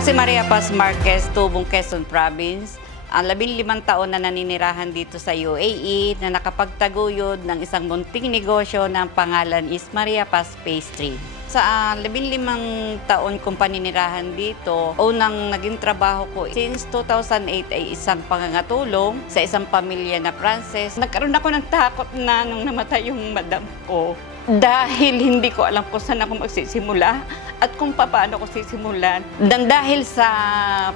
Ako si Maria Paz Marquez, Tubong, Quezon Province. Ang 15 taon na naninirahan dito sa UAE na nakapagtaguyod ng isang munting negosyo na ang pangalan is Maria Paz Pastry. Sa 15 taon kong paninirahan dito, unang naging trabaho ko since 2008 ay isang pangangatulong sa isang pamilya na Frances. Nagkaroon ako ng takot na nung namatay yung madam ko. Dahil hindi ko alam kung saan ako magsisimula at kung paano ko sisimulan. Dan dahil sa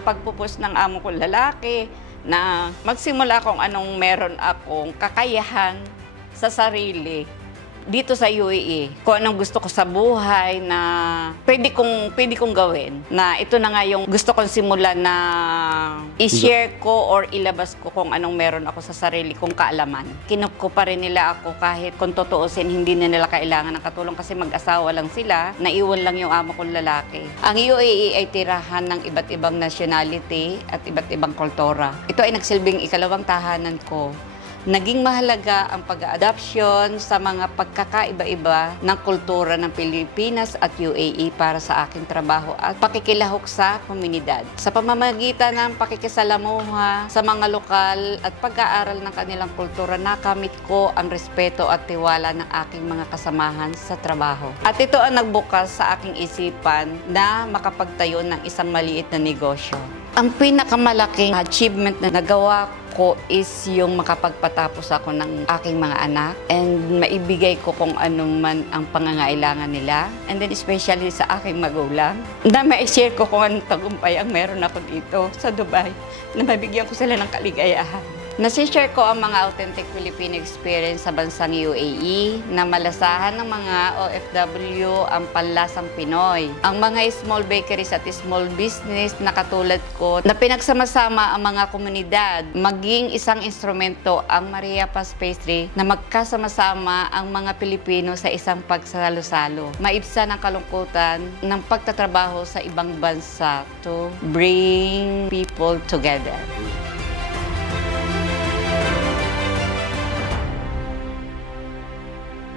pagpupus ng amo ko lalaki na magsimula kung anong meron akong kakayahan sa sarili dito sa UAE, kung anong gusto ko sa buhay na pwede kong gawin. Na ito na nga yung gusto kong simulan na i-share ko or ilabas ko kung anong meron ako sa sarili kong kaalaman. Kinup ko pa rin nila ako kahit kung tutuusin hindi na nila kailangan ng katulong kasi mag-asawa lang sila, naiwan lang yung amo kong lalaki. Ang UAE ay tirahan ng iba't ibang nationality at iba't ibang kultura. Ito ay nagsilbing ikalawang tahanan ko. Naging mahalaga ang pag-adopsyon sa mga pagkakaiba-iba ng kultura ng Pilipinas at UAE para sa aking trabaho at pakikilahok sa komunidad. Sa pamamagitan ng pakikisalamuha sa mga lokal at pag-aaral ng kanilang kultura, nakamit ko ang respeto at tiwala ng aking mga kasamahan sa trabaho. At ito ang nagbukas sa aking isipan na makapagtayo ng isang maliit na negosyo. Ang pinakamalaking achievement na nagawa ko is yung makapagpatapos ako ng aking mga anak and maibigay ko kung ano man ang pangangailangan nila. And then especially sa aking magulang, na ma-share ko kung anong tagumpay ang meron ako dito sa Dubai, na mabigyan ko sila ng kaligayahan. Nasi-share ko ang mga authentic Filipino experience sa bansang UAE na malasahan ng mga OFW ang panlasang Pinoy. Ang mga small bakeries at small business na katulad ko na pinagsama-sama ang mga komunidad, maging isang instrumento ang Maria Paz Pastry na magkasama-sama ang mga Pilipino sa isang pagsalo-salo. Maibsan ang kalungkutan ng pagtatrabaho sa ibang bansa to bring people together.